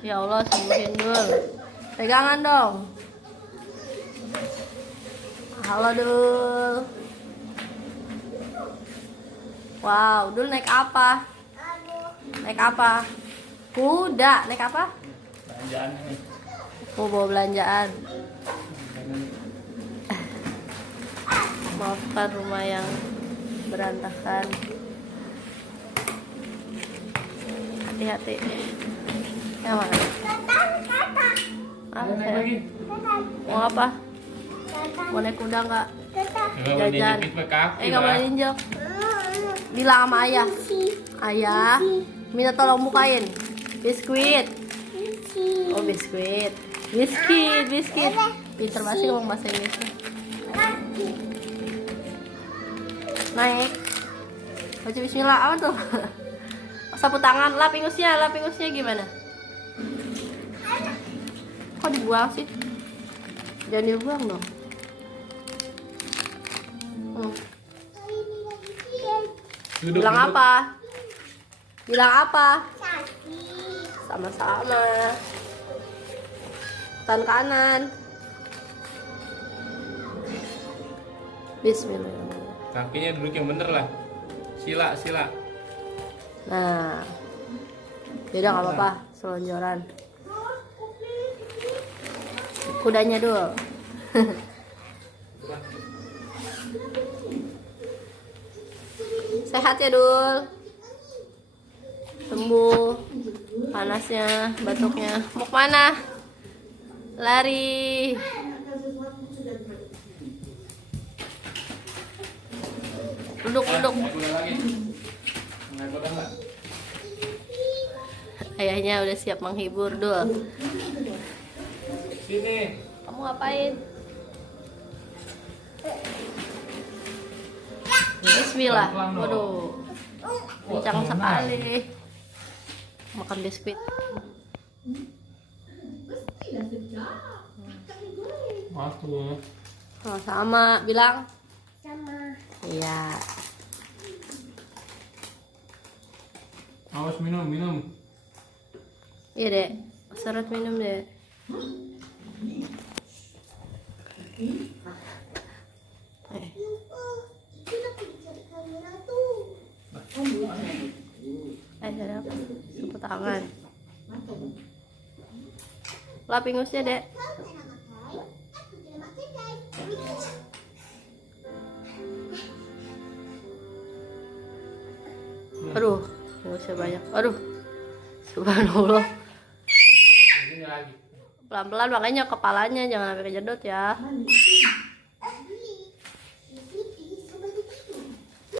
Ya Allah, sembuhin Dul. Pegangan dong. Halo Dul. Wow, Dul naik apa? Naik apa? Kuda. Naik apa? Belanjaan nih. Oh, bawa belanjaan. Maafkan rumah yang berantakan. Hati-hati. Yang mana? Apa Naik ya? lagi. Mau apa? Mau naik kuda nggak? Jajan. Jajan. Kaki, Nggak boleh injek. Bilang sama ayah. Ayah, minta tolong bukain. Biskuit. Oh, biskuit. Biskuit. Pinter banget sih ngomong bahasa Inggrisnya. Naik. Baca bismillah. Apa tuh? Sapu tangan. Lap ingusnya gimana? Kok dibuang sih? Jangan dibuang dong. Duduk, Bilang duduk. apa? Bilang apa? Sama-sama. Tangan kanan. Bismillahirrahmanirrahim. Kakinya duduk yang bener lah. Sila. Nah, beda nggak apa-apa, selonjoran. Kudanya dulu. Sehat ya Dul. Sembuh panasnya, batuknya. Mau kemana? Lari. Duduk. Naik kuda lagi. Naik kuda nggak? Ayahnya udah siap menghibur Dul. Sini. Kamu ngapain? Bismillah. Pelan-pelan dong. Waduh, kencang sekali. Makan biskuit. Waktu. Oh, sama, bilang. Sama. Iya. Awas minum. Iya dek, seret minum dek. Ada apa? Sapu tangan. Lap ingusnya dek. Aduh, ingusnya banyak. Aduh, subhanallah. Sini lagi. Pelan-pelan makanya kepalanya jangan sampai kejedot ya.